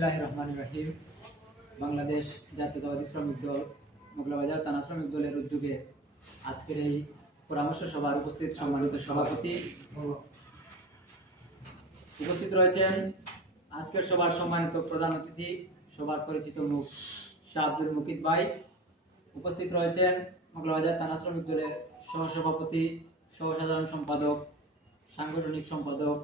বিসমিল্লাহির রহমানির রহিম। বাংলাদেশ জাতীয়তাবাদী শ্রমিক দল মোগলাবাজার থানা শ্রমিক দলের উদ্যোগে আজকের এই পরামর্শ সভার উপস্থিত সম্মানিত সভাপতি উপস্থিত রয়েছেন। আজকের সভার সম্মানিত প্রধান অতিথি, সবার পরিচিত মুখ শাহ আব্দুল মুকিত ভাই। উপস্থিত রয়েছেন মোগলাবাজার থানা শ্রমিক দলের সহসভাপতি, সহ সাধারণ সম্পাদক, সাংগঠনিক সম্পাদক,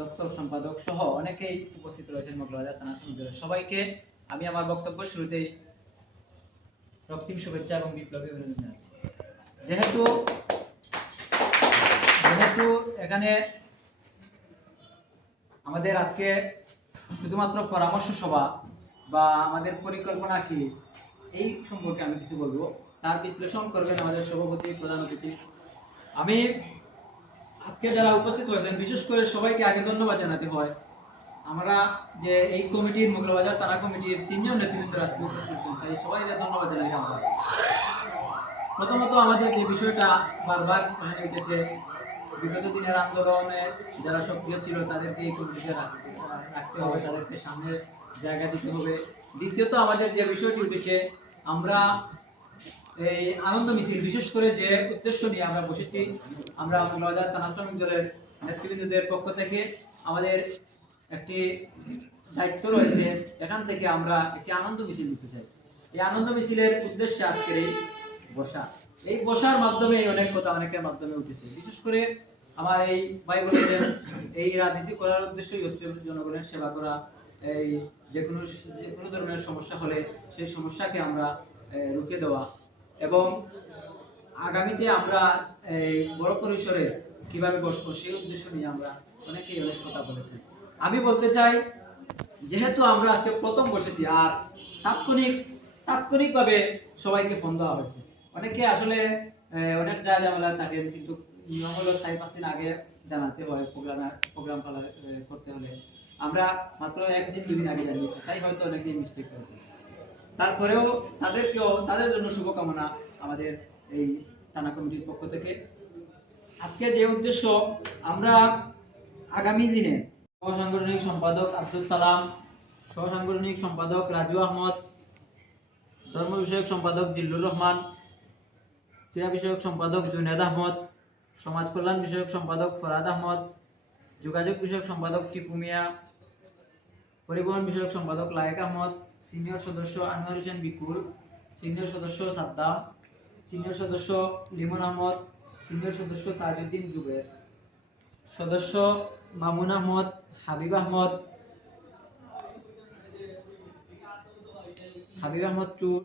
দপ্তর সম্পাদক সহ অনেকেই উপস্থিত রয়েছেন মোগলাবাজার থানা শ্রমিক দলের। সবাইকে আমি আমার বক্তব্য শুরুতেই রক্তিম শুভেচ্ছা এবং বিপ্লবী অভিনন্দন জানাচ্ছি। যেহেতু এখানে আমাদের আজকে শুধুমাত্র পরামর্শ সভা বা আমাদের পরিকল্পনা কি এই সম্পর্কে আমি কিছু বলবো, তার বিশ্লেষণ করবেন আমাদের সভাপতি প্রধান অতিথি। আমি আজকে যারা উপস্থিত হয়েছেন বিশেষ করে সবাইকে আগে ধন্যবাদ জানাতে হয়। আমরা যে এই কমিটির মোগলাবাজার থানা কমিটির সিনিয়র নেতৃবৃন্দ আজকে উপস্থিত হয়েছেন, তাই সবাইকে ধন্যবাদ জানাই। আমরা প্রথমত আমাদের যে বিষয়টা বারবার এখানে উঠেছে, বিগত দিনের আন্দোলনে যারা সক্রিয় ছিল তাদেরকে এই কমিটিতে রাখতে হবে, তাদেরকে সামনে জায়গা দিতে হবে। দ্বিতীয়ত আমাদের যে বিষয়টি উঠেছে, আমরা এই আনন্দ মিছিল বিশেষ করে যে উদ্দেশ্য নিয়ে আমরা বসেছি, আমরা মোগলাবাজার থানা শ্রমিক দলের নেতৃবৃন্দদের পক্ষ থেকে আমাদের একটি দায়িত্ব রয়েছে। এখান থেকে আমরা একটি আনন্দ মিছিল দিতে চাই। এই আনন্দ মিছিলের উদ্দেশ্যে আজকের এই বসা, এই বসার মাধ্যমে অনেক কথা অনেকের মাধ্যমে উঠেছে। বিশেষ করে আমার এই ভাই বলেছেন এই রাজনীতি করার উদ্দেশ্যই হচ্ছে জনগণের সেবা করা। এই যে কোনো ধরনের সমস্যা হলে সেই সমস্যাকে আমরা রুখে দেওয়া এবং আগামীতে আমরা এই বড় পরিসরে কিভাবে বসবো সেই উদ্দেশ্য নিয়ে আমরা অনেকেই অনেক কথা বলেছেন। আমি বলতে চাই, যেহেতু আমরা আজকে প্রথম বসেছি আর তাৎক্ষণিকভাবে সবাইকে ফোন দেওয়া হয়েছে, অনেকে আসলে অনেক ঝামেলা থাকে, কিন্তু নিয়ম হলো 4-5 দিন আগে জানাতে হয় প্রোগ্রাম করতে হলে। আমরা মাত্র 1 দিন 2 দিন আগে জানিয়েছি, তাই হয়তো অনেকেই মিস্টেক করেছে। তারপরেও তাদের জন্য শুভকামনা আমাদের এই থানা কমিটির পক্ষ থেকে। আজকে যে উদ্দেশ্য, আমরা আগামী দিনে সহসাংগঠনিক সম্পাদক আব্দুল সালাম, সহসাংগঠনিক সম্পাদক রাজু আহমদ, ধর্ম বিষয়ক সম্পাদক জিল্লুর রহমান, ক্রীড়া বিষয়ক সম্পাদক জুনেদ আহমদ, সমাজ কল্যাণ বিষয়ক সম্পাদক ফরাদ আহমদ, যোগাযোগ বিষয়ক সম্পাদক টিপু মিয়া, পরিবহন বিষয়ক সম্পাদক লায়েক আহমদ, সিনিয়র সদস্য আনোয়ার হোসেন বিকুল, সিনিয়র সদস্য সাদ্দাম, সিনিয়র সদস্য লিমন আহমদ, সিনিয়র সদস্য তাজউদ্দিন জুবের, সদস্য মামুন আহমদ, হাবিব আহমদ, টুর,